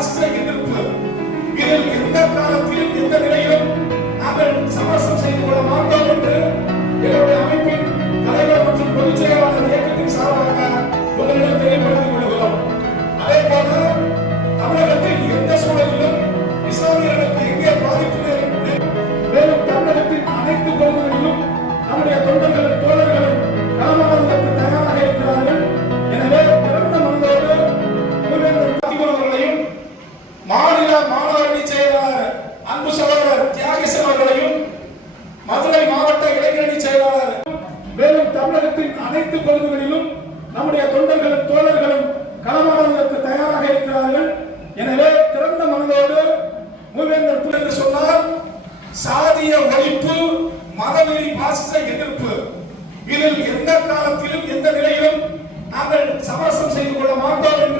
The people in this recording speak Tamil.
பாசிச எதிர்ப்பு இதில் எந்த காலத்திலும் எந்த நிலையிலும் நாங்கள் சமரசம் செய்து கொள்ள மாட்டோம் என்று எங்களுடைய அமைப்பின் தலைவர் மற்றும் பொதுச் செயலாளர் இயக்கத்தின் சார்பாக உங்களிடம் தெரியப்படுத்திக் கொள்கிறோம். அதே போல தமிழகத்தில் எந்த சூழலிலும் இஸ்லாமியர்களுக்கு எங்கே பாதிப்பு மேலும் தமிழகத்தின் அனைத்து பகுதிகளிலும் நம்முடைய தொண்டர்களும் தோழர்களும் களமாடுவதற்கு தயாராக இருக்கிறார்கள். எனவே பிறந்த மனதோடு அவர்களையும் மாநில மாணவரணி செயலாளர் அன்பு சகோதரர் தியாகேசன் அவர்களையும் மதுரை மாவட்ட இளைஞரணி செயலாளர் மேலும் தமிழகத்தின் அனைத்து பகுதிகளிலும் நம்முடைய தொண்டர்களும் தோழர்களும் களமாடுவதற்கு தயாராக இருக்கிறார்கள். எனவே திறந்த மனதோடு மூவேந்தர் என்று சொன்னால் சாதிய ஒழிப்பு, மதவெறி, பாசிச எதிர்ப்பு இதில் எந்த காலத்திலும் எந்த நிலையிலும் நாங்கள் சமரசம் செய்து கொள்ள மாட்டோம் என்று